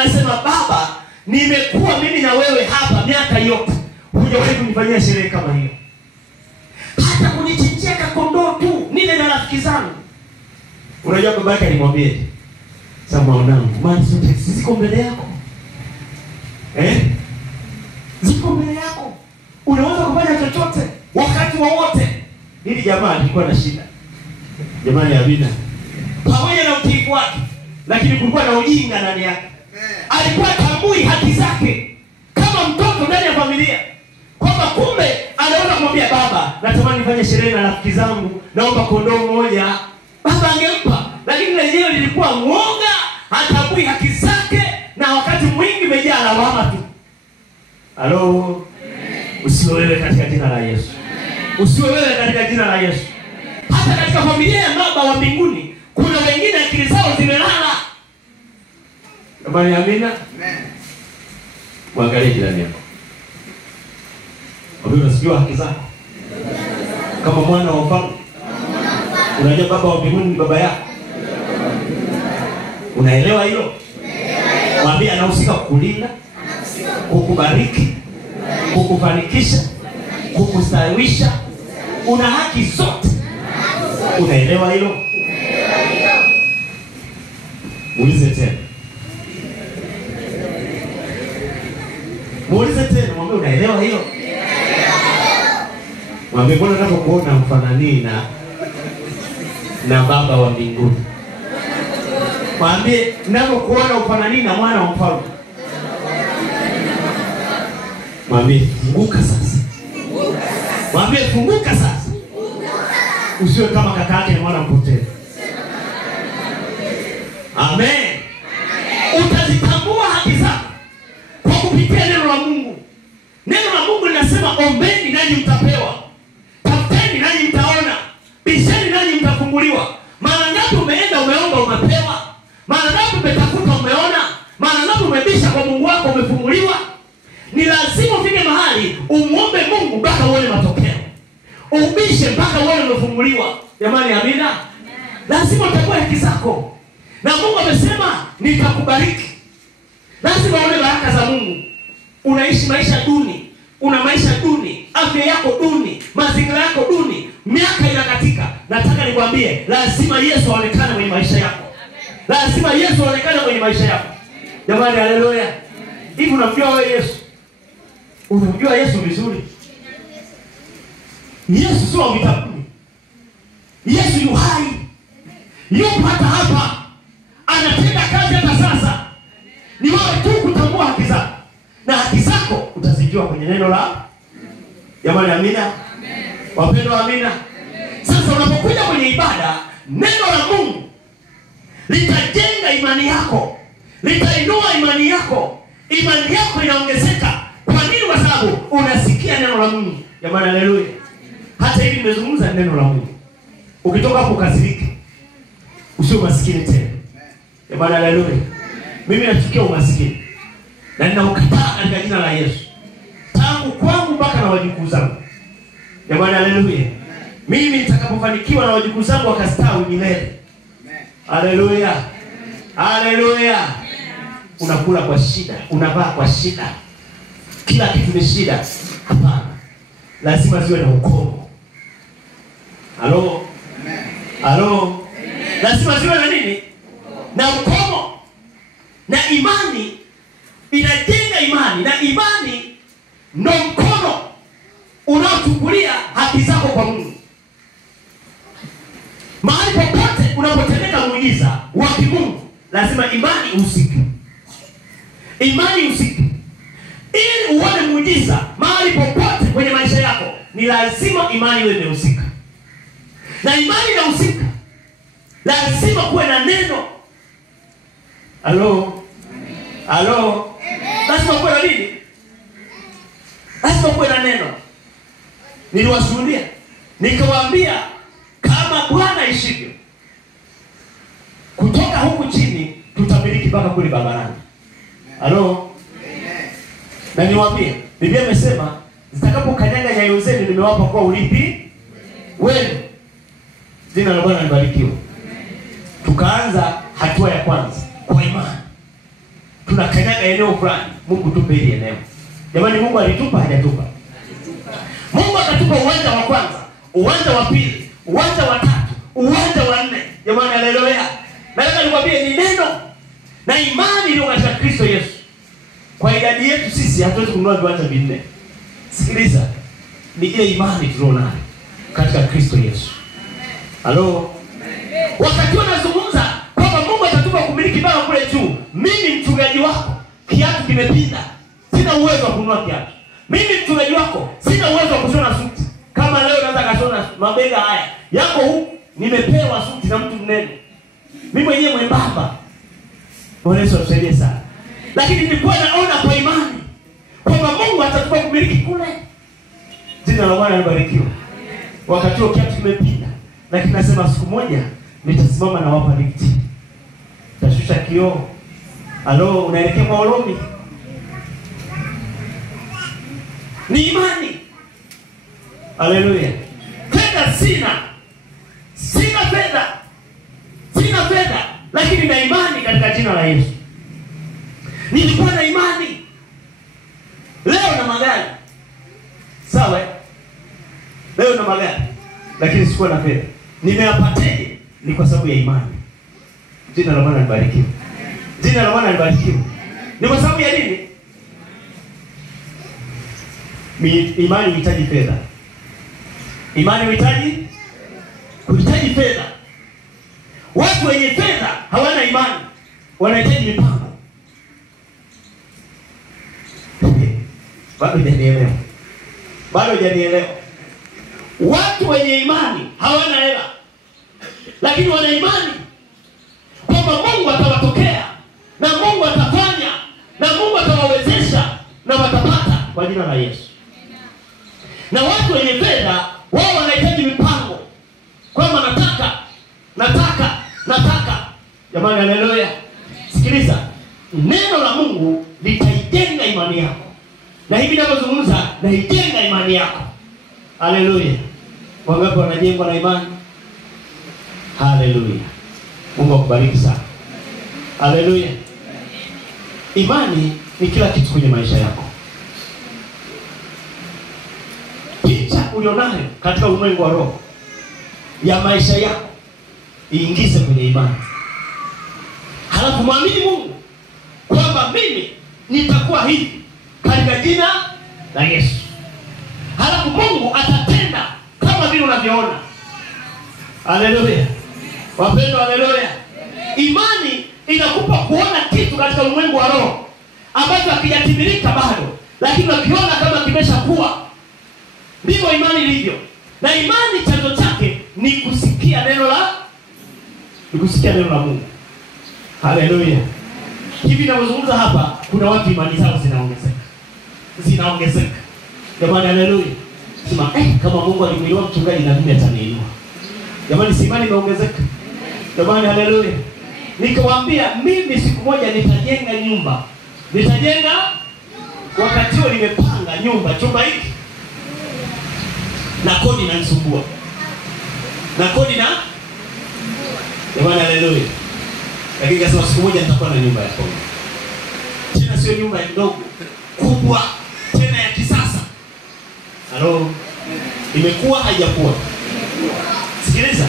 Anasema, baba, nimekuwa mimi na wewe hapa miaka yote, hujawahi kunifanyia sherehe kama hiyo. Hata kunichinjia kondoo tu nile na rafiki zangu. Unajua baba yake alimwambia, sasa mwanangu, mali zote ziko mbele yako. Ziko mbele yako. Unaweza kufanya chochote wakati wowote. Hili jamaa alikuwa na shida. Jamani, amina. Pamoja na utiifu wake, lakini kulikuwa na ujinga ndani yake. Alikuwa tambui haki zake kama mtoto ndani ya familia. Kwamba kumbe anaweza kumwambia baba, natamani nifanye sherehe na rafiki zangu, naomba kondoo mmoja. Baba angempa, lakini lenyewe lilikuwa mwoga, hatambui haki zake, na wakati mwingi umejaa lawama tu. Halo. Usiwe wewe katika jina la Yesu. Usiwe wewe katika jina la Yesu. Hata katika familia ya Baba wa mbinguni kuna wengine akili zao zimelala. Jamani, amina. Amen. Mwangalie jirani yako. Unasikia haki zako? Kama mwana wa mfalme. Unajua baba wa mbinguni ni baba yako. Unaelewa hilo? Mwambie anahusika kukulinda, kukubariki, kukufanikisha, kukustawisha. Una haki zote. Unaelewa hilo? Muulize tena. Muulize tena, mwambie unaelewa hilo? Mwambie, mbona unapokuona mfanani na baba wa mbinguni? Mwambie, ninapokuona ufanani na mwana wa mfalme. Mwambie, funguka sasa. Mwambie, funguka sasa. Usiwe kama kaka yake mwana mpotevu. Amen. Utazitambua haki zako kwa kupitia neno la Mungu. Neno la Mungu linasema, ombeni nanyi mtapewa, tafuteni nanyi mtaona, bisheni nanyi mtafunguliwa. Mara ngapi umeenda umeomba umepewa? Mara ngapi umetafuta umeona? Mara ngapi umebisha kwa Mungu wako umefunguliwa? Ni lazima ufike mahali umuombe Mungu mpaka uone matokeo. Ubishe mpaka uone umefunguliwa. Jamani, amina. Lazima utambue haki zako. Na Mungu amesema nitakubariki. Lazima uone baraka za Mungu. Unaishi maisha duni, una maisha duni, afya yako duni, mazingira yako duni, miaka inakatika. Nataka nikwambie, lazima Yesu aonekane kwenye maisha yako. Lazima Yesu aonekane kwenye maisha yako. Jamani, haleluya. Hivi unamjua wewe Yesu? Unamjua Yesu vizuri? Yesu sio vitabuni. Yesu yu hai. Yupo hata hapa. Anatenda kazi hata sasa. Ni wewe tu kutambua haki zako. Na haki zako utazijua kwenye neno la. Jamani, amina. Amen. Wapendwa, amina. Amen. Sasa unapokuja kwenye ibada, neno la Mungu litajenga imani yako. Litainua imani yako. Imani yako inaongezeka. Kwa nini? Kwa sababu unasikia neno la Mungu. Jamani, haleluya. Hata hivi nimezungumza neno la Mungu. Ukitoka hapo ukaziriki, usiwe maskini tena. Jamani, haleluya. Mimi nachukia umaskini. Na ninaukataa katika jina la Yesu. Tangu kwangu mpaka na wajukuu zangu. Jamani, haleluya. Mimi nitakapofanikiwa na wajukuu zangu wakastawi milele. Haleluya. Haleluya. Unakula kwa shida, unavaa kwa shida, kila kitu ni shida. Hapana. Lazima ziwe na ukomo. Halo. Halo. Lazima ziwe na nini? Na ukomo. Na imani inajenga imani, na imani ndio mkono unaochukulia haki zako kwa Mungu. Mahali popote unapotendeka muujiza wa kimungu, lazima imani ihusike. Imani ihusike. Ili uone muujiza mahali popote kwenye maisha yako, ni lazima imani iwe imehusika. Na imani inahusika, lazima kuwe na neno. Halo. Halo. Lazima kuwe na nini? Lazima kuwe na neno. Niliwashuhudia, nikawaambia kama Bwana ishivyo, kutoka huku chini tutamiliki mpaka kule barabarani. Halo. Na niwaambie, Biblia imesema zitakapokanyaga nyayo zenu nimewapa kwa ulipi wenu. Jina la Bwana libarikiwe. Tukaanza hatua ya kwanza kwa imani. tunakanyaga eneo fulani, Mungu tupe ile eneo. Jamani, Mungu alitupa hajatupa? Mungu akatupa uwanja wa kwanza, uwanja wa pili, uwanja wa tatu, uwanja wa nne. Jamani, haleluya. Nataka nikwambie ni neno na imani iliyo katika Kristo Yesu. Kwa idadi yetu sisi hatuwezi kununua viwanja vinne. Sikiliza, ni ile imani tulionayo katika Kristo Yesu. Halo. Wakati wanazungumza kwamba Mungu atatupa kumiliki baba kule juu, mimi mchungaji wako, kiatu kimepinda, sina uwezo wa kununua kiatu. Mimi mchungaji wako, sina uwezo wa kushona suti. Kama leo naweza kushona mabega haya yako huku, nimepewa suti na mtu mnene, mimi mwenyewe mwembamba. Bwana Yesu atusaidie sana. Lakini nilikuwa naona kwa imani kwamba Mungu atatupa kumiliki kule. Jina la Bwana libarikiwe. Wakati huo kiatu kimepinda, lakini nasema siku moja nitasimama na wapa lifti. Tashusha kioo. Halo, unaelekea kwa Olomi? Ni imani. Haleluya. Fedha sina fedha. Sina fedha, lakini na imani katika jina la Yesu. Nilikuwa na imani. Leo na magari. Sawa? Leo na magari, lakini sikuwa na fedha. Nimeyapateje? Ni kwa sababu ya imani. Jina la Bwana libarikiwe. Jina la Bwana libarikiwe. Ni kwa sababu ya nini? Imani inahitaji fedha. Imani inahitaji fedha. Watu wenye fedha hawana imani, wanahitaji mipango. Bado hujanielewa. Watu wenye imani hawana hela, lakini wana imani kwamba Mungu atawatokea na Mungu atafanya na Mungu atawawezesha na watapata kwa jina la Yesu. Na watu wenye fedha wao wanahitaji mipango, kwamba nataka. Jamani, haleluya. Sikiliza, neno la Mungu litaijenga imani yako. Na hivi ninapozungumza, naijenga imani yako. Haleluya. Wangapi wanajengwa na imani? Haleluya. Mungu akubariki sana. Haleluya. Imani ni kila kitu kwenye maisha yako. Picha ulionayo katika ulimwengu wa roho ya maisha yako iingize kwenye imani. Halafu muamini Mungu kwamba mimi nitakuwa hivi katika jina la Yesu. Halafu Mungu atatenda kama vile unavyoona. Haleluya. Wapendwa, haleluya. Imani inakupa kuona kitu katika ulimwengu wa roho ambacho hakijatimilika bado, lakini ukiona kama kimeshakuwa. Ndivyo imani ilivyo. Na imani chanzo chake ni kusikia neno la Mungu. Haleluya. Hivi ninazungumza hapa, kuna watu imani zao zinaongezeka. Jamani, haleluya. Sema kama Mungu alimuinua mchungaji na mimi ataniinua. Jamani, si imani imeongezeka? Jamani, haleluya. Nikawaambia mimi siku moja nitajenga nyumba. Wakati huo nimepanga chumba hiki. Na kodi inanisumbua. Jamani, haleluya. Lakini kasema siku moja nitakuwa na nyumba ya kodi. Tena sio nyumba ndogo, kubwa, tena ya kisasa. Halo. Imekuwa haijakuwa. Sikiliza.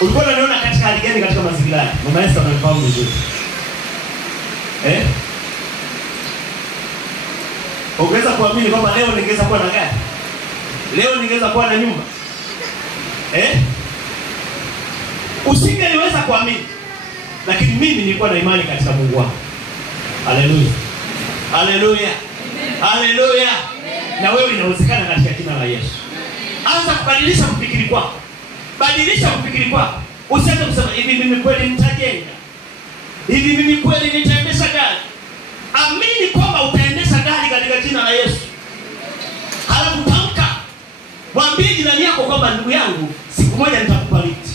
Ulikuwa unaniona katika hali gani katika mazingira haya? Mama Esther anafahamu vizuri. Ungeweza kuamini kwamba leo ningeweza kuwa na gari? Leo ningeweza kuwa na nyumba? Usingeweza kuamini. Lakini mimi nilikuwa na imani katika Mungu wangu. Haleluya. Haleluya. Haleluya. Na wewe inawezekana katika jina la Yesu. Anza kubadilisha kufikiri kwako. Badilisha kufikiri kwako. Usianze kusema hivi mimi kweli nitajenga. Hivi mimi kweli nitaendesha gari. Amini kwamba utaendesha gari katika jina la Yesu. Halafu tamka. Mwambie jirani yako kwamba ndugu yangu, siku moja nitakupa lifti.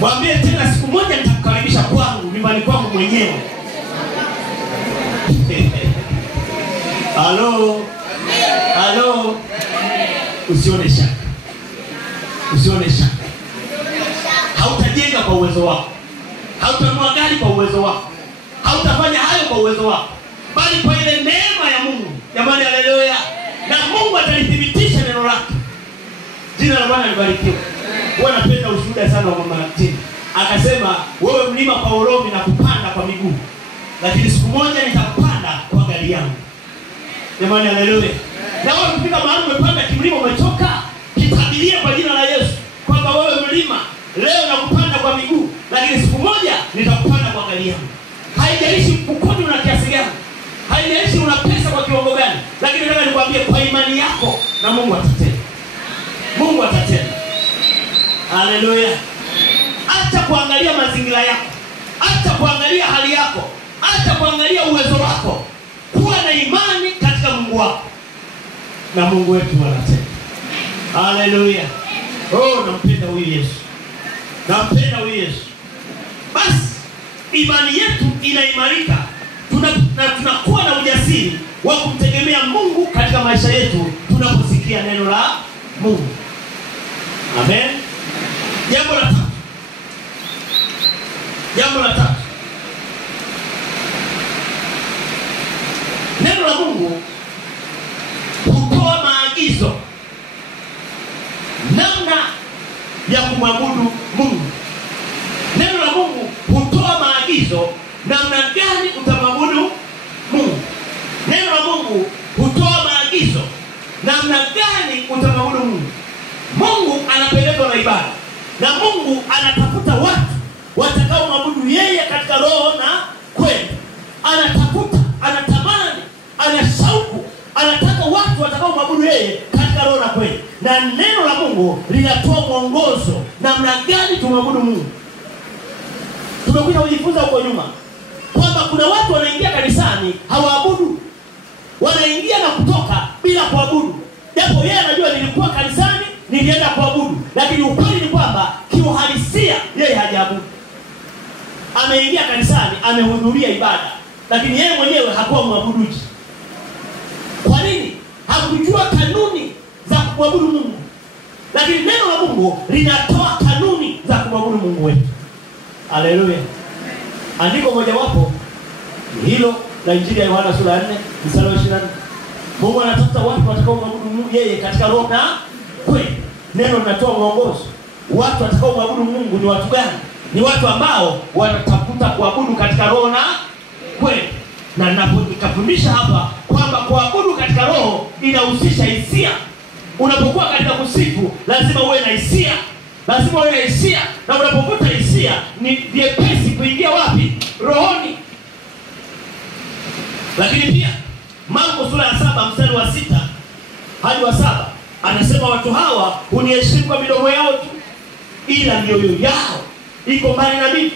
Mwambie tena siku moja nitakukaribisha kwangu, nyumbani kwangu mwenyewe. Halo. Halo. Usione shaka. Hautajenga kwa uwezo wako. Hautanunua gari kwa uwezo wako. Hautafanya hayo kwa uwezo wako, bali kwa ile neema ya Mungu. Jamani, haleluya. Na Mungu atalithibitisha neno lake. Jina la Bwana libarikiwe. Napenda ushuhuda sana wa mama Tina. Akasema, wewe mlima kwa uromi na kupanda kwa miguu, lakini siku moja nitakupanda kwa gari yangu. Jamani, haleluya. Na wewe ukifika mahali umepanda kimlima, umechoka, kitabirie kwa jina la Yesu kwamba wewe mlima leo nakupanda kwa miguu, lakini siku moja nitakupanda kwa gari yangu. Haijalishi mfukoni una kiasi gani, haijalishi una pesa kwa kiwango gani, lakini nataka nikwambie kwa imani yako na Mungu atatenda. Mungu atatenda. Haleluya. Acha kuangalia mazingira yako, acha kuangalia hali yako, acha kuangalia uwezo wako. Kuwa na imani katika Mungu wako, na Mungu wetu anatenda. Haleluya. Nampenda huyu Yesu. Nampenda huyu Yesu. Basi imani yetu inaimarika, tunakuwa na ujasiri wa kumtegemea Mungu katika maisha yetu tunaposikia neno la Mungu. Amen. Jambo la tatu. Neno la Mungu hutoa maagizo namna ya kumwabudu Mungu. Neno la Mungu hutoa maagizo namna gani utamwabudu Mungu. Neno la Mungu hutoa maagizo namna gani utamwabudu Mungu. Mungu anapendezwa na ibada, na Mungu anatafuta watu watakao mwabudu yeye katika roho na kweli. Anatafuta, anatamani, anashauku, anataka watu watakao mwabudu yeye katika roho na kweli. Na neno la Mungu linatoa mwongozo namna gani tumwabudu Mungu. Tumekuja kujifunza huko nyuma kwamba kuna watu wanaingia kanisani hawaabudu, wanaingia na kutoka bila kuabudu. Japo yeye anajua nilikuwa kanisani, nilienda kuabudu, lakini ukweli ni kwamba kiuhalisia yeye hajaabudu. Ameingia kanisani, amehudhuria ibada, lakini yeye mwenyewe hakuwa mwabuduji. Kwa nini? Hakujua kanuni za kumwabudu Mungu. Lakini neno la Mungu linatoa kanuni za kumwabudu Mungu wetu. Haleluya. Andiko moja wapo hilo la Injili ya Yohana sura 4 mstari wa 24. Mungu anatafuta watu watakao mwabudu yeye katika roho na kweli. Neno linatoa mwongozo. Watu watakao mwabudu Mungu ni watu gani? Ni watu ambao wanatafuta kuabudu katika roho na kweli. Na ninapofundisha hapa kwamba kuabudu katika roho inahusisha hisia. Unapokuwa katika kusifu lazima uwe na hisia. Lazima uwe na hisia, na unapokuta hisia ni vyepesi kuingia wapi? Rohoni. Lakini pia Marko sura ya 7 mstari wa 6 hadi wa 7 anasema watu hawa huniheshimu kwa midomo yao tu, ila mioyo yao iko mbali na mimi.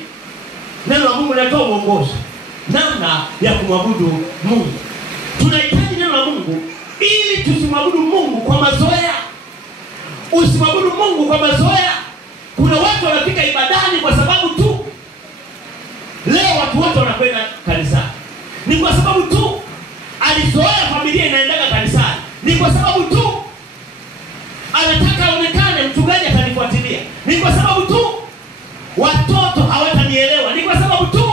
Neno la Mungu linatoa mwongozo namna ya kumwabudu Mungu. Tunahitaji neno la Mungu ili tusimwabudu Mungu kwa mazoea. Usimwabudu Mungu kwa mazoea. Kuna watu wanafika ibadani kwa sababu tu leo watu wote wanakwenda kanisani. Ni kwa sababu tu alizoea familia inaendaga kanisani. Ni kwa sababu tu anataka aonekane mchungaji atanifuatilia. Ni kwa sababu tu watoto hawatanielewa. Ni kwa sababu tu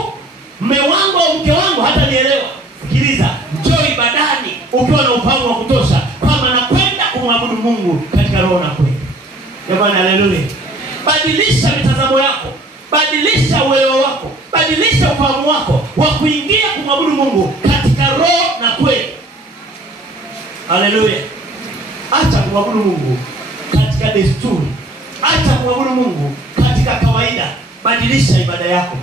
mume wangu au mke wangu hatanielewa. Sikiliza, njoo ibadani ukiwa na ufahamu wa kutosha kwamba nakwenda kumwabudu Mungu katika roho na kweli. Jamani, haleluya. Badilisha mitazamo yako, badilisha uelewa wako, badilisha ufahamu wako wa kuingia kumwabudu Mungu katika roho na kweli. Haleluya. Acha kumwabudu Mungu katika desturi, acha kumwabudu Mungu katika kawaida. Badilisha ibada yako.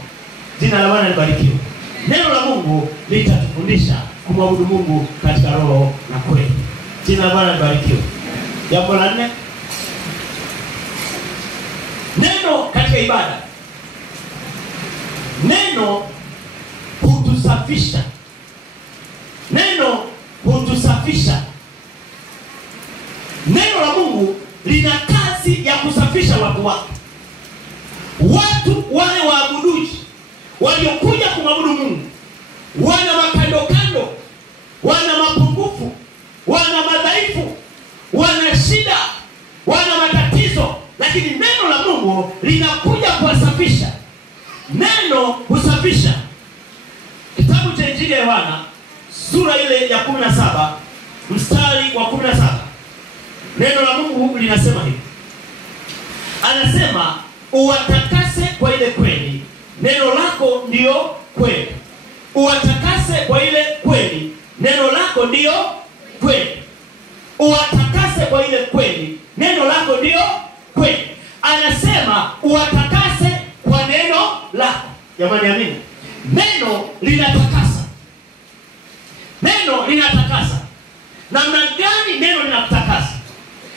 Jina la Bwana libarikiwe. Neno la Mungu litatufundisha kumwabudu Mungu katika roho na kweli. Jina la Bwana libarikiwe. Jambo la 4, neno katika ibada. Neno hutusafisha. Neno hutusafisha. Neno la Mungu lina kazi ya kusafisha watu wake. Watu wale waabuduji waliokuja kumwabudu Mungu wana makando kando, wana mapungufu, wana madhaifu, wana shida, wana matatizo, lakini neno la Mungu linakuja kuwasafisha. Neno husafisha. Kitabu cha Injili ya Yohana sura ile ya 17 mstari wa 17. Neno la Mungu linasema hivi. Anasema uwatakase kwa ile kweli. Neno lako ndio kweli. Uwatakase kwa ile kweli. Neno lako ndio kweli. Uwatakase kwa ile kweli. Neno lako ndio kweli. Anasema uwatakase kwa neno lako. Jamani, amini. Neno linatakasa. Neno linatakasa. Namna gani neno linakutakasa?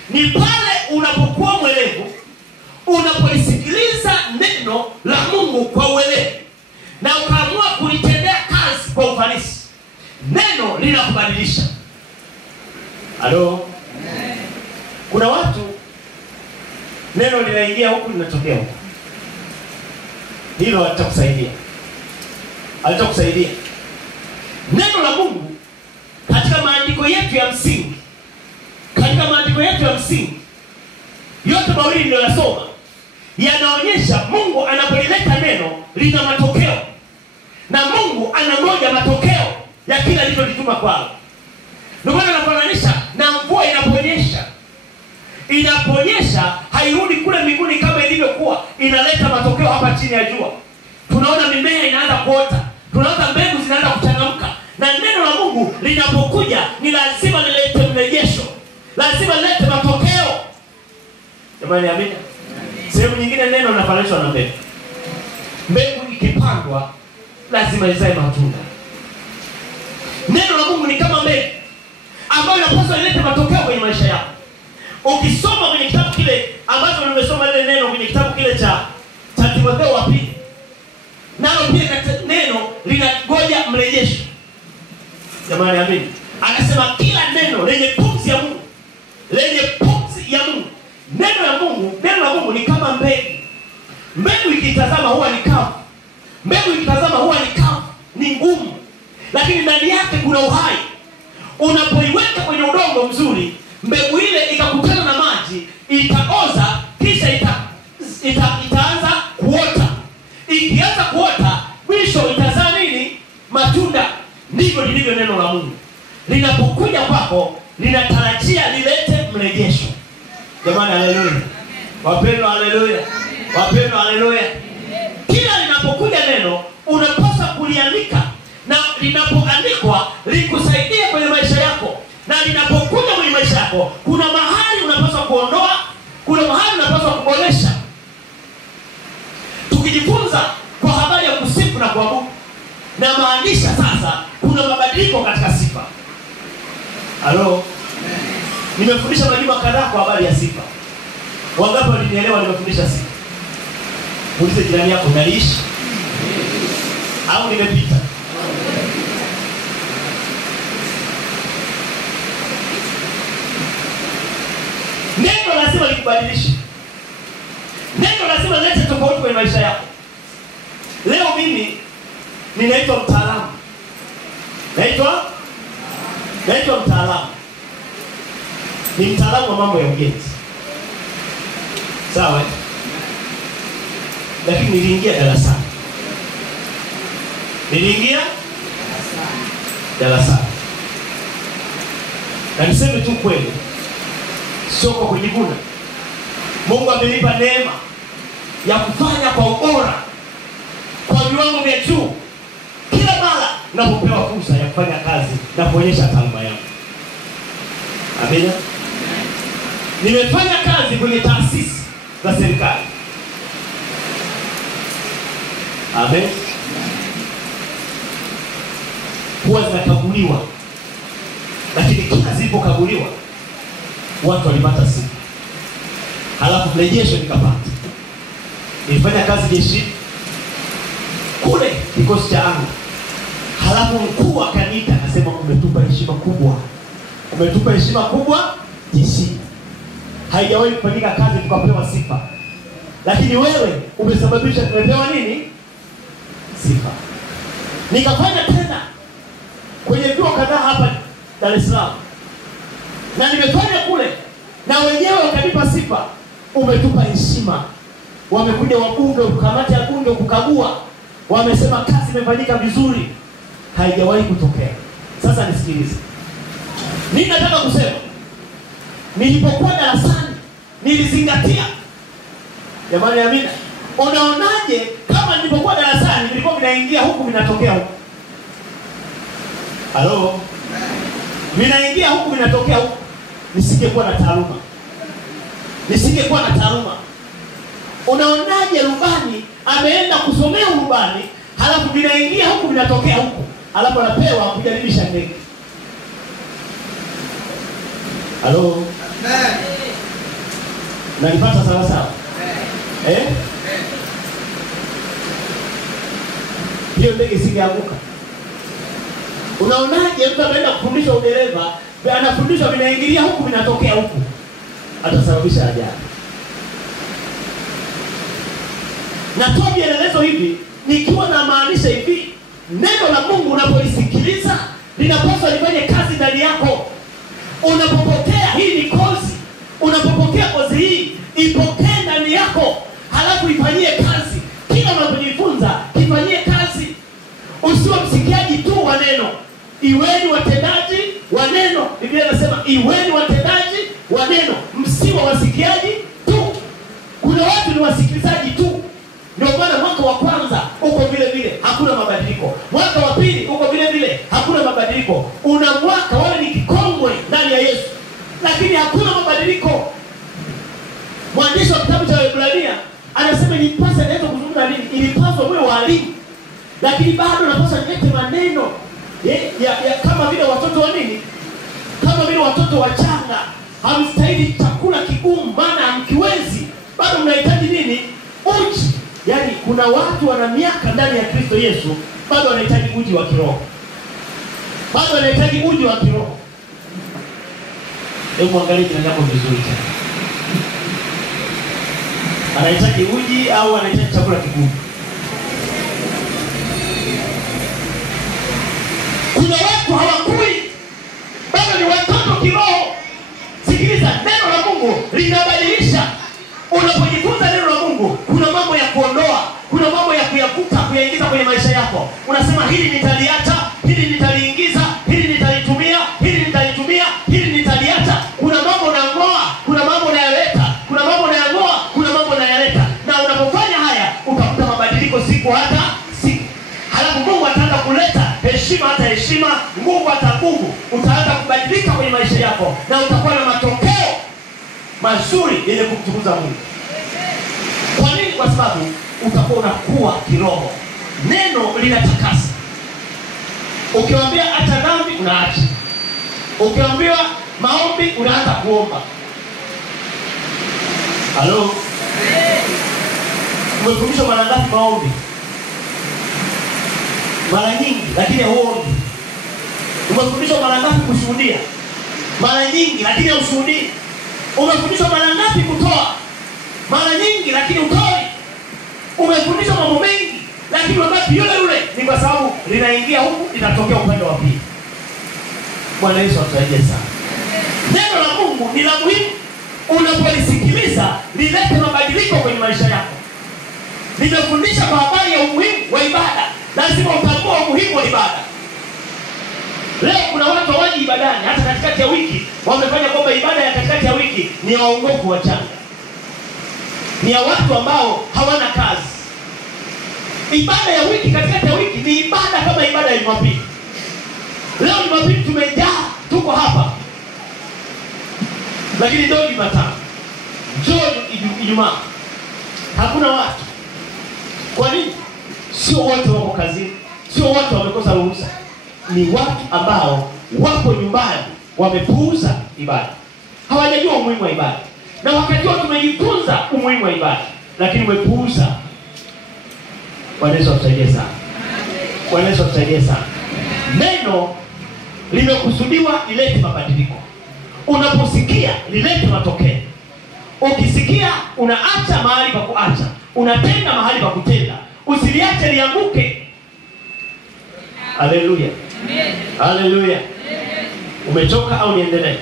Ni pale unapokuwa mwelevu, unapolisikiliza neno la Mungu kwa uelewa na ukaamua kulitendea kazi kwa ufanisi. Neno linakubadilisha. Halo? Kuna watu neno linaingia huku linatokea huku. Hilo hatakusaidia. Hatakusaidia. Neno la Mungu katika maandiko yetu ya msingi, yote mawili ndio nasoma, yanaonyesha Mungu anapolileta neno lina matokeo, na Mungu anangoja matokeo ya kila alichotuma kwao. Ndio maana anafananisha na mvua inaponyesha hairudi kule mbinguni kama ilivyokuwa, inaleta matokeo hapa chini ya jua. Tunaona mimea inaanza kuota, tunaona mbegu zinaanza kuchangamka. Na neno la Mungu linapokuja ni lazima lilete mrejesho, lazima lilete matokeo. Jamani, amina. Sehemu nyingine neno linafananishwa na mbegu. Mbegu ikipandwa lazima izae matunda. Neno la Mungu ni kama mbegu ambayo inapaswa ilete matokeo kwenye maisha yako. Ukisoma kwenye kitabu kile ambacho nimesoma ile neno kwenye kitabu kile cha Timotheo wa pili, nalo pia neno linangoja mrejesho. Jamani, amini. Anasema kila neno lenye pumzi ya Mungu, Neno la Mungu ni kama mbegu. Mbegu ikitazama huwa ni kavu. Ni ngumu. Lakini ndani yake kuna uhai. Unapoiweka kwenye udongo mzuri, mbegu ile ikakutana na maji, itaoza, kisha itaanza kuota. Ikianza kuota, mwisho itazaa nini? Matunda. Ndivyo lilivyo neno la Mungu. Linapokuja kwako, linatarajia lilete mrejesho. Jamani, haleluya. Wapendwa, haleluya. Kila linapokuja neno, unapaswa kuliandika, na linapoandikwa likusaidie kwenye maisha yako. Na linapokuja kwenye maisha yako, kuna mahali unapaswa kuondoa, kuna mahali unapaswa kuboresha. Tukijifunza kwa habari ya kusifu na kuabudu na maandisha, sasa kuna mabadiliko katika sifa. Halo? Nimefundisha majuma kadhaa kwa habari ya sifa. Wangapi walinielewa nimefundisha sifa? Muulize jirani yako, naishi au nimepita? Neno lazima likubadilishe. Neno lazima lete tofauti kwenye maisha yako. Leo mimi ninaitwa mtaalamu. Naitwa mtaalamu. Ni mtaalamu wa mambo ya ujenzi. Sawa? Lakini niliingia darasani. Na niseme tu kweli, sio kwa kujivuna. Mungu amenipa neema ya kufanya kwa ubora, kwa viwango vya juu. Kila mara ninapopewa fursa ya kufanya kazi na kuonyesha taaluma yangu. Amina. Nimefanya kazi kwenye taasisi za serikali. Amen. Huwa zinakaguliwa, lakini kila zilipokaguliwa watu walipata sifa. Halafu mrejesho nikapata. Nilifanya kazi jeshi kule kikosi cha anga. Halafu mkuu akaniita akasema, umetupa heshima kubwa jeshi. Haijawahi kufanyika kazi tukapewa sifa. Lakini wewe umesababisha tumepewa nini? Sifa. Nikafanya tena kwenye vyuo kadhaa hapa Dar es Salaam. Na nimefanya kule na wenyewe wakanipa sifa. Umetupa heshima. wamekuja wabunge, kamati ya bunge kukagua, wamesema kazi imefanyika vizuri. Haijawahi kutokea. Sasa nisikilize. Mimi nataka kusema, nilipokuwa darasani nilizingatia. Jamani, amina. Unaonaje kama nilipokuwa darasani nilikuwa vinaingia huku vinatokea huku? Halo? Vinaingia huku vinatokea huku. Nisingekuwa na taaluma. Nisingekuwa na taaluma. Unaonaje rubani ameenda kusomea urubani, halafu vinaingia huku vinatokea huku, halafu anapewa kujaribisha ndege? Halo? Unanipata sawa sawa? Hiyo ndege isingeanguka. Unaonaje mtu anaenda kufundisha udereva, anafundisha vinaingilia huku vinatokea huku, atasababisha ajali. Natoa vielelezo hivi nikiwa na maanisha hivi, neno la Mungu unapolisikiliza linapaswa lifanye kazi ndani yako. Unapopotea, hii ni kozi. Unapopokea kozi hii, ipokee ndani yako, halafu ifanyie kazi. Kila unapojifunza, ifanyie kazi. Usiwe msikiaji tu wa neno. Iweni watendaji wa neno. Biblia inasema iweni watendaji wa neno, msiwe wasikiaji tu. Kuna watu ni wasikilizaji tu. Ndio maana mwaka wa kwanza uko vile vile, hakuna mabadiliko. Mwaka wa pili uko vile vile, hakuna mabadiliko. Una mwaka wale ni kikongwe ndani ya Yesu, lakini hakuna mabadiliko. Mwandishi wa kitabu cha Waebrania anasema nipasa neno kuzungumza nini? Ilipaswa mwe walimu, lakini bado napaswa nilete maneno ya kama vile watoto wa nini? Kama vile watoto wachanga. Hamstahili chakula kigumu, maana hamkiwezi. Bado mnahitaji nini? Uji. Yaani kuna watu wana miaka ndani ya Kristo Yesu, bado wanahitaji uji wa kiroho. Bado wanahitaji uji wa kiroho. Hebu angalia jina lako vizuri tena. Anahitaji uji au anahitaji chakula kigumu? Kuna watu hawakui, bado ni watoto kiroho. Sikiliza, neno la Mungu linabadilisha. Unapojifunza neno la Mungu, kuna mambo ya kuondoa, kuna mambo ya kuyakuta, kuyaingiza kwenye maisha yako. Unasema hili nitaliacha, hili nitaliingiza, hili nitalitumia, hili nitalitumia, hili nitaliacha. Kuna mambo unang'oa, kuna mambo unayaleta, kuna mambo unayang'oa, kuna mambo unayaleta. Na unapofanya haya, utakuta mabadiliko siku hata siku. Halafu Mungu ataanza kuleta heshima hata heshima, nguvu hata nguvu. Utaanza kubadilika kwenye maisha yako na utakuwa na matokeo mazuri yenye kumtukuza Mungu. Kwa nini? Kwa sababu utakuwa unakuwa kiroho. Neno linatakasa. Ukiwaambia acha dhambi, unaacha. Ukiambiwa maombi, unaanza kuomba. Halo? Umefundishwa mara ngapi maombi? Mara nyingi, lakini huombi. Umefundishwa mara ngapi kushuhudia? Mara nyingi, lakini ushuhudii. Umefundishwa mara ngapi kutoa? Mara nyingi, lakini utoi. Umefundishwa mambo mengi, lakini wakati yule yule, ni kwa sababu linaingia huku, linatokea upande wa pili. Bwana Yesu atusaidie sana. Neno la Mungu ni la muhimu. Unapolisikiliza, lilete mabadiliko kwenye maisha yako. Nimefundisha kwa habari ya umuhimu wa ibada. Lazima utambue umuhimu wa ibada. Leo kuna watu hawaji ibadani, hata katikati ya wiki wamefanya kwamba ibada ya katikati ya wiki ni ya waongofu wachanga, ni ya watu ambao hawana kazi. Ibada ya wiki katikati ya wiki ni ibada kama ibada ya Jumapili. Leo Jumapili tumejaa, tuko hapa, lakini ndio Jumatano, ndio Ijumaa hakuna watu. Kwa nini? Sio wote wako kazini, sio wote wamekosa ruhusa. Ni watu ambao wapo nyumbani, wamepuuza ibada. Hawajajua umuhimu wa ibada. Na wakati wote tumejifunza umuhimu wa ibada, lakini wamepuuza. Bwana Yesu atusaidie sana. Bwana Yesu atusaidie sana. Neno limekusudiwa lilete mabadiliko. Unaposikia lilete matokeo. Ukisikia unaacha mahali pa kuacha, unatenda mahali pa kutenda. Usiliache lianguke. Haleluya. Amen. Haleluya. Umechoka au niendelee?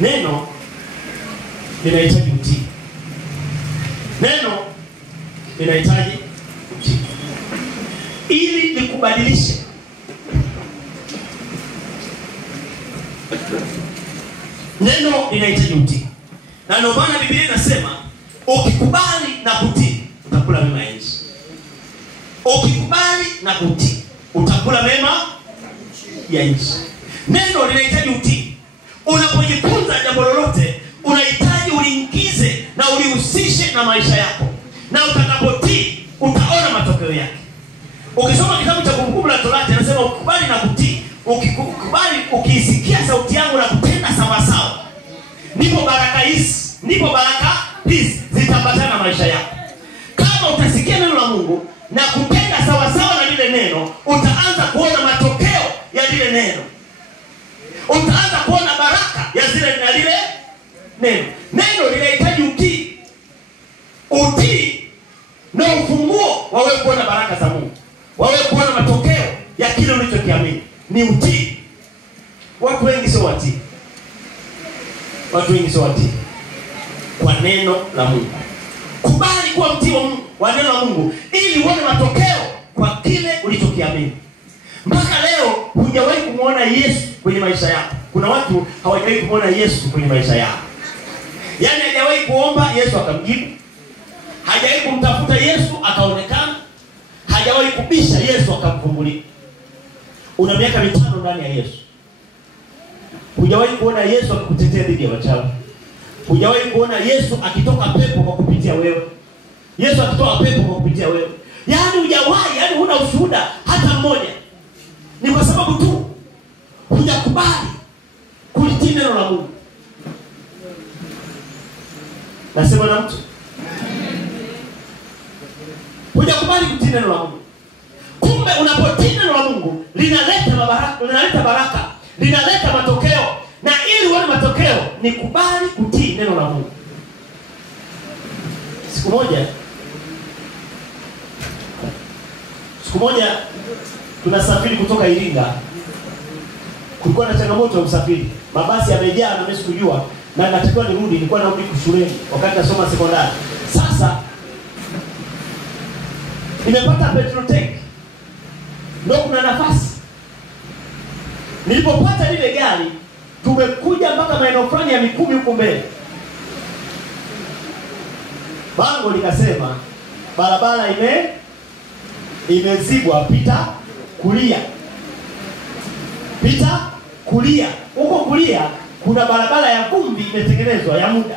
Neno linahitaji utii. Neno linahitaji utii ili likubadilishe. Neno linahitaji utii. Na ndio maana Biblia inasema ukikubali na kutii utakula mema ya nchi. Ukikubali na kutii utakula mema ya nchi. Neno linahitaji utii. Unapojifunza jambo lolote unahitaji uliingize na ulihusishe na maisha yako. Na utakapotii utaona matokeo yake. Ukisoma kitabu cha Kumbukumbu la Torati anasema ukikubali na kutii, ukikubali ukiisikia sauti yangu na kutenda sawa sawa, ndipo baraka hizi zitaambatana na maisha yako. Kama utasikia neno la Mungu na kutenda sawa sawa na lile neno, utaanza kuona matokeo ya lile neno. Utaanza kuona baraka ya zile na lile neno. Neno linahitaji utii. Utii na ufunguo wa wewe kuona baraka za Mungu. Wewe kuona matokeo ya kile ulichokiamini. Ni utii. Watu wengi sio watii. Watu wengi sio watii kwa neno la Mungu. Kubali kuwa mtii wa neno la Mungu ili uone matokeo kwa kile ulichokiamini. Mpaka leo hujawahi kumuona Yesu kwenye maisha yako. Kuna watu hawajawahi kumuona Yesu kwenye maisha yao. Yaani hajawahi kuomba Yesu akamjibu. Hajawahi kumtafuta Yesu akaonekana. Hajawahi kubisha Yesu akamfungulia. Una miaka 5 ndani ya Yesu. Hujawahi kuona Yesu akikutetea dhidi ya wachawi. Hujawahi kuona Yesu akitoka pepo kwa kupitia wewe. Yesu akitoa pepo kwa kupitia wewe. Yaani hujawahi, yaani huna ushuhuda hata mmoja. Ni kwa sababu tu hujakubali kulitii neno la Mungu. Nasema na mtu. Hujakubali kutii neno la Mungu. Kumbe unapotii neno la Mungu linaleta baraka, linaleta matokeo. Na ili uone matokeo ni kubali kutii neno la Mungu. Siku moja tunasafiri kutoka Iringa. Kulikuwa na changamoto ya usafiri. Mabasi yamejaa na mimi sikujua na natakiwa nirudi, nilikuwa narudi shuleni wakati nasoma sekondari. Sasa nimepata petrol tank. Ndio kuna nafasi. Nilipopata lile gari, tumekuja mpaka maeneo fulani ya Mikumi huko mbele. Bango likasema barabara imezibwa, pita kulia. Pita kulia. Huko kulia kuna barabara ya vumbi imetengenezwa ya muda.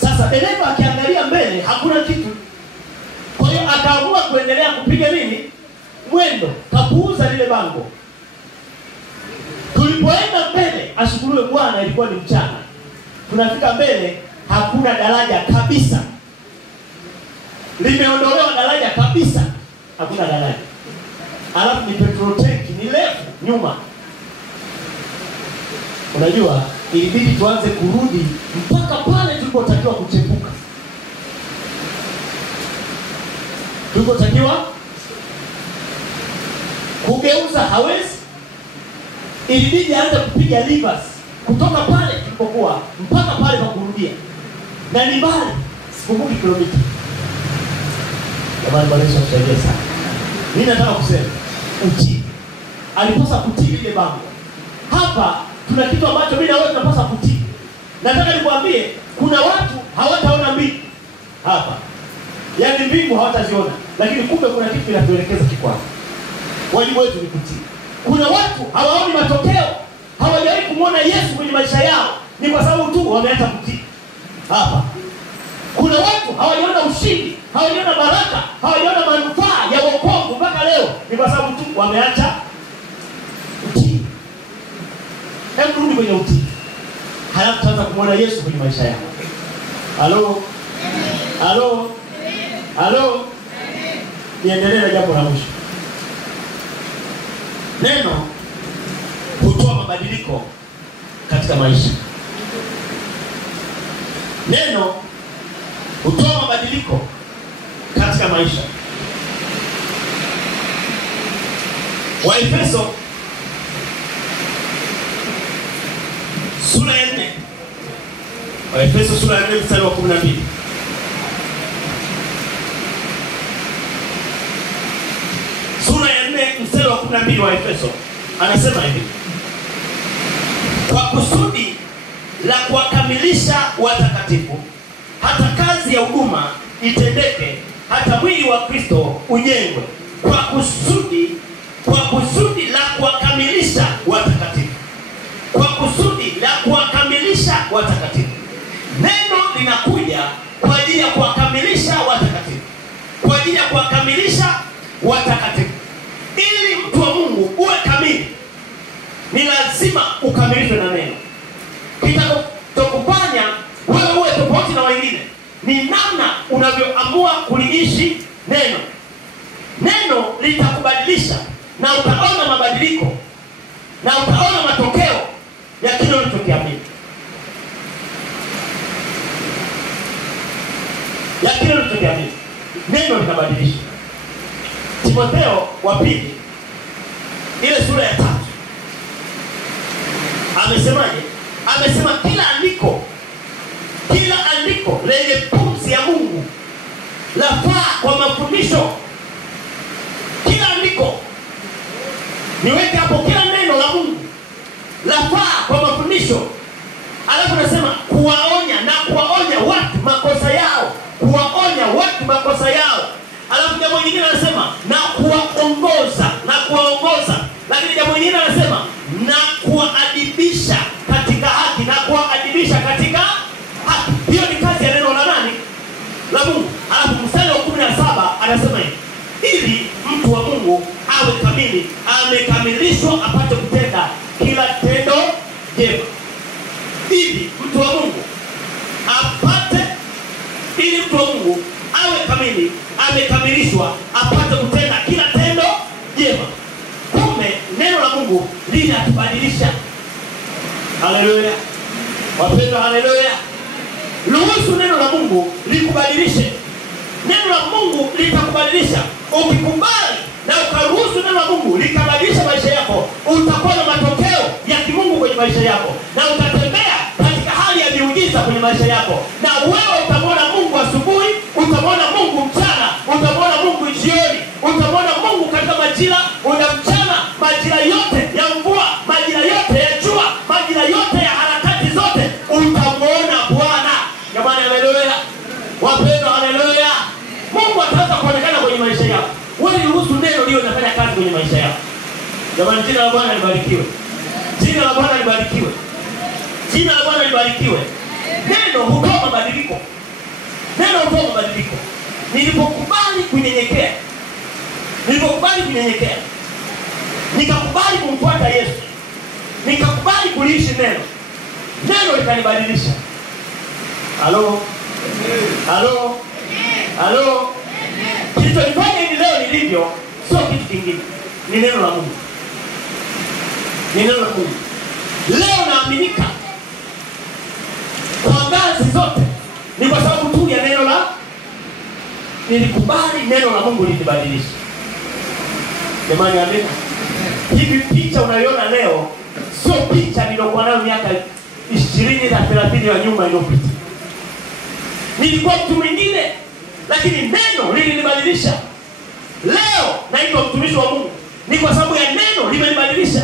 Sasa dereva akiangalia mbele hakuna kitu. Kwa hiyo akaamua kuendelea kupiga nini? Mwendo. Kapuuza lile bango. Tulipoenda mbele, ashukuriwe Bwana ilikuwa ni mchana. Tunafika mbele hakuna daraja kabisa. Limeondolewa daraja kabisa. Hakuna daraja. Alafu ni petrol tank ni refu nyuma. Unajua ilibidi tuanze kurudi mpaka pale tulipotakiwa kuchepuka. Tulipotakiwa kugeuza hawezi. Ilibidi aanze kupiga levers kutoka pale tulipokuwa mpaka pale pa kurudia. Na ni mbali, sikumbuki kilomita. Jamani, Bwana Yesu atusaidie sana. Mimi nataka kusema utii. Alipaswa kutii ile bango. Hapa tuna kitu ambacho mimi na wewe tunapaswa kutii. Nataka nikwambie kuna watu hawataona mbingu hapa. Yaani mbingu hawataziona, lakini kumbe kuna kitu kinatuelekeza kikwao. Wajibu wetu ni kutii. Kuna watu hawaoni matokeo, hawajawahi kumuona Yesu kwenye maisha yao, ni kwa sababu tu wameacha kutii. Hapa kuna watu hawajaona ushindi, hawajaona baraka, hawajaona manufaa ya wokovu mpaka leo, ni kwa sababu tu wameacha kutii. Hebu rudi kwenye utii. Halafu tutaanza kumuona Yesu kwenye maisha yao. Halo? Halo? Halo? Niendelee na jambo la mwisho. Neno hutoa mabadiliko katika maisha. Neno hutoa mabadiliko katika maisha. Waefeso sura ya 4. Waefeso sura ya 4 mstari wa 12. Sura ya 4 mstari wa 12 wa Efeso anasema hivi: kwa kusudi la kuwakamilisha watakatifu, hata kazi ya huduma itendeke, hata mwili wa Kristo ujengwe. Kwa kusudi la kuwakamilisha watakatifu. Kwa kusudi la kuwakamilisha watakatifu. Neno linakuja kwa ajili ya kuwakamilisha watakatifu. Kwa ajili ya kuwakamilisha watakatifu. Ili mtu wa Mungu uwe kamili, ni lazima ukamilishwe na neno. Kitakachokufanya wewe uwe tofauti na wengine ni namna unavyoamua kuliishi neno. Neno litakubadilisha na utaona mabadiliko na utaona matokeo ya kile ulichokiamini. Neno linabadilisha. Timotheo wa 2 ile sura ya 3 amesemaje? Amesema kila andiko lenye pumzi ya Mungu lafaa kwa mafundisho. Kila andiko, niweke hapo, kila neno la Mungu lafaa kwa mafundisho. Alafu nasema kuwaonya watu makosa yao. Kuwaonya watu makosa yao. Alafu jambo lingine anasema na kuwaongoza. Lakini jambo lingine anasema na kuwaadibisha katika haki. Hiyo ni kazi ya neno la nani? La Mungu. Alafu mstari wa 17 anasema hivi: ili mtu wa Mungu awe kamili, amekamilishwa apate kutenda kila tendo jema. Ili mtu wa Mungu awe kamili, amekamilishwa apate kutenda kila tendo jema. Kumbe neno la Mungu linatubadilisha. Haleluya. Wapendwa, haleluya. Ruhusu neno la Mungu likubadilishe. Neno la Mungu litakubadilisha. Ukikubali na ukaruhusu neno la Mungu likabadilisha maisha yako, utakuwa na matokeo ya kimungu kwenye maisha yako, na utatembea katika hali ya miujiza kwenye maisha yako. Na wewe utamwona Mungu asubuhi, utamwona Mungu mchana, utamwona Mungu jioni, utamwona Mungu katika majira ya mchana, majira yote ya mvua, majira yote ya jua, majira yote ya harakati zote, utamwona Bwana. Jamani, haleluya. Wapendwa, haleluya. Mungu ataanza kuonekana kwenye maisha yako. Wewe ruhusu neno lio linafanya kazi kwenye maisha yako. Jamani, jina la Bwana libarikiwe. Jina la Bwana libarikiwe. Jina la Bwana libarikiwe. Neno hutoa mabadiliko. Nilipokubali kunyenyekea, nikakubali kumfuata Yesu, nikakubali kuliishi neno likanibadilisha. Halo. Kilichonifanya hivi leo nilivyo sio kitu kingine, ni neno la Mungu. Leo naaminika kwa ngazi zote ni kwa sababu tu ya nilikubali neno la Mungu linibadilisha. Jamani, amina. Hivi picha unayoona leo sio picha niliyokuwa nayo miaka 20 na 30 ya nyuma iliyopita. Nilikuwa mtu mwingine, lakini neno lilinibadilisha. Leo naitwa mtumishi wa Mungu ni kwa sababu ya neno limenibadilisha.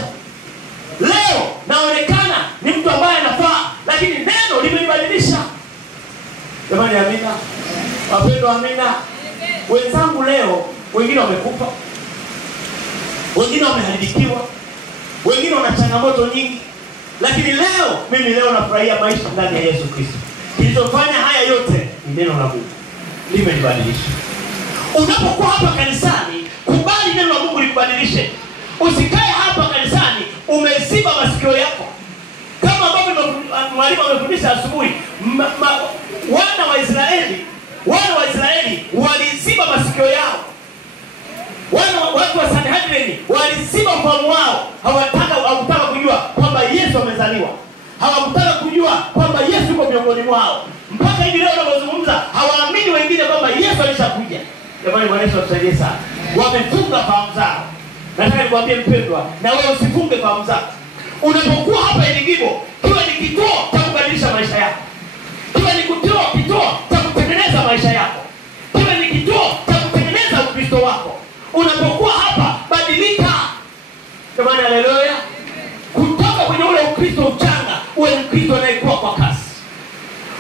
Leo naonekana ni mtu ambaye anafaa, lakini neno limenibadilisha. Jamani, amina. Wapendwa, amina. Wenzangu leo wengine wamekufa, wengine wameharibikiwa, wengine wana changamoto nyingi, lakini mimi leo nafurahia maisha ndani ya Yesu Kristo. Kilichofanya haya yote ni neno la Mungu, limenibadilisha. Unapokuwa hapa kanisani, kubali neno la Mungu likubadilishe. Usikae hapa kanisani umeziba masikio yako. Kama ambavyo mwalimu amefundisha asubuhi, wana wa Israeli waliziba masikio yao. Watu wa Sanhedrin waliziba ufahamu wao. Hawakutaka kujua kwamba Yesu amezaliwa. Hawakutaka kujua kwamba Yesu yuko miongoni mwao. Mpaka hivi leo tunazungumza, hawaamini wengine kwamba Yesu alishakuja. Jamani, Bwana Yesu atusaidie sana. Wamefunga fahamu zao. Nataka nikwambie mpendwa, na wewe usifunge fahamu zako. Unapokuwa hapa Iligibo, kiwe ni kituo cha kubadilisha maisha yako, kiwe ni kituo cha kutengeneza maisha yako, kiwe ni kituo cha kutengeneza Ukristo wako. Unapokuwa hapa, badilika. Jamani, haleluya. Kutoka kwenye ule Ukristo uchanga uwe Ukristo anayekuwa kwa kasi.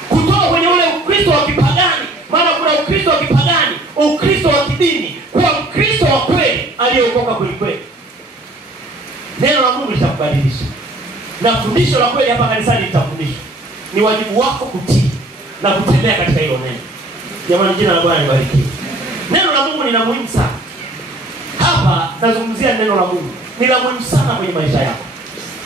Kutoka kwenye ule Ukristo wa kipagani, maana kuna Ukristo wa kipagani, Ukristo wa kidini, kwa Ukristo wa kweli aliyeokoka kweli. Neno la Mungu litakubadilisha. Na fundisho la kweli hapa kanisani litafundishwa. Ni wajibu wako kutii na kutembea katika hilo neno. Jamani, jina la Bwana libarikiwe. Neno la Mungu ni la muhimu sana. Hapa nazungumzia neno la Mungu. Ni la muhimu sana kwenye maisha yako.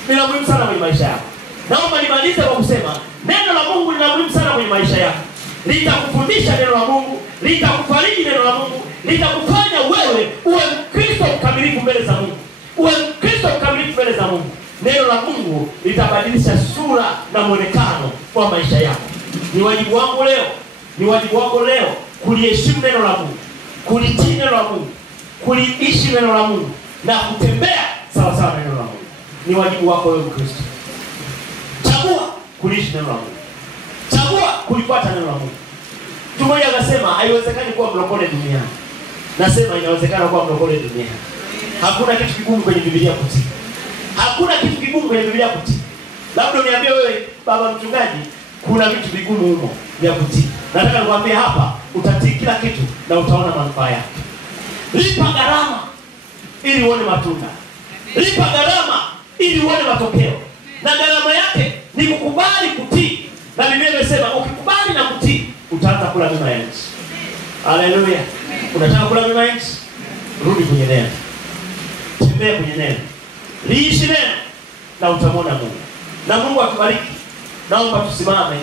Ni la muhimu sana kwenye maisha yako. Naomba nimalize kwa kusema neno la Mungu ni la muhimu sana kwenye maisha yako. Litakufundisha neno la Mungu, litakufariji neno la Mungu, litakufanya wewe uwe Mkristo mkamilifu mbele za Mungu. Uwe Mkristo mkamilifu mbele za Mungu. Neno la Mungu litabadilisha sura na muonekano wa maisha yako. Ni wajibu wangu leo, ni wajibu wako leo kuliheshimu neno la Mungu, kulitii neno la Mungu, kuliishi neno la Mungu na kutembea sawa sawa na neno la Mungu. Ni wajibu wako wewe Mkristo. Chagua kuliishi neno la Mungu. Chagua kulifuata neno la Mungu. Mtu mmoja akasema haiwezekani kuwa mlokole duniani. Nasema inawezekana kuwa mlokole duniani. Hakuna kitu kigumu kwenye Biblia kutii. Hakuna kitu kigumu kwenye Biblia kutii. Labda uniambie wewe baba mchungaji, kuna vitu vigumu humo vya kutii. Nataka nikwambie hapa, utatii kila kitu na utaona manufaa yake. Lipa gharama ili uone matunda. Lipa gharama ili uone matokeo. Na gharama yake ni kukubali kutii. Na Biblia inasema ukikubali na kutii, utaanza kula mema ya nchi. Haleluya. Unataka kula mema ya nchi? Rudi kwenye neno. Tembea kwenye neno. Liishi neno na utamwona Mungu. Na Mungu akubariki. Naomba tusimame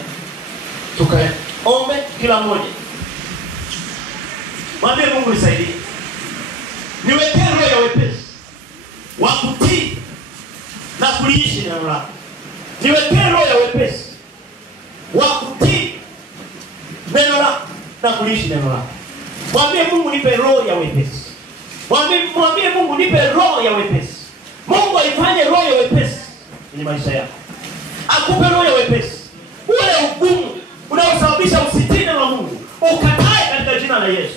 tukaombe kila mmoja. Mwambie Mungu nisaidie. Niwekee roho ya wepesi wa kutii na kuliishi neno lako. Niwekee roho ya wepesi wa kutii neno lako na kuliishi neno lako. Mwambie Mungu nipe roho ya wepesi. Mwambie Mungu nipe roho ya wepesi. Mungu aifanye roho ya wepesi kwenye maisha yako. Akupe roho ya wepesi. Ule ugumu unaosababisha usitii neno la Mungu, ukatae katika jina la Yesu.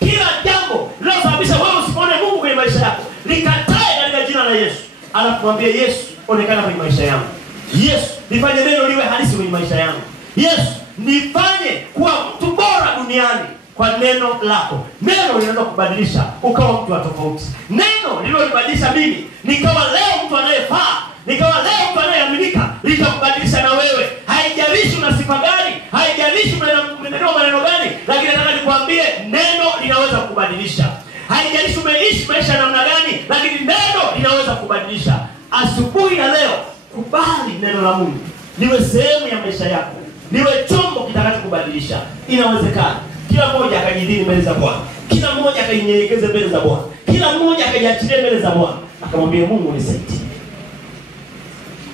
Kila jambo linalosababisha wewe usione Mungu kwenye maisha yako, likatae katika jina la Yesu. Alafu mwambie Yesu, onekana kwenye maisha yangu. Yesu, nifanye neno liwe halisi kwenye maisha yangu. Yesu, nifanye kuwa mtu bora duniani kwa neno lako. Neno linaweza kubadilisha ukawa mtu wa tofauti. Neno lililobadilisha mimi nikawa leo mtu anayefaa, nikawa leo mtu anayeaminika, litakubadilisha na wewe. Haijalishi una sifa gani, haijalishi umenena maneno gani, lakini nataka nikwambie neno linaweza kubadilisha. Haijalishi umeishi maisha namna gani, lakini neno linaweza kubadilisha. Asubuhi ya leo kubali neno la Mungu liwe sehemu ya maisha yako, liwe chombo kitakacho kubadilisha. Inawezekana. Kila mmoja akajidini mbele za Bwana. Kila mmoja akajinyenyekeze mbele za Bwana. Kila mmoja akajiachilie mbele za Bwana. Akamwambia Mungu nisaidie.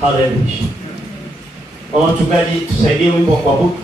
Haleluya. Wachungaji tusaidie wimbo wa kuabudu.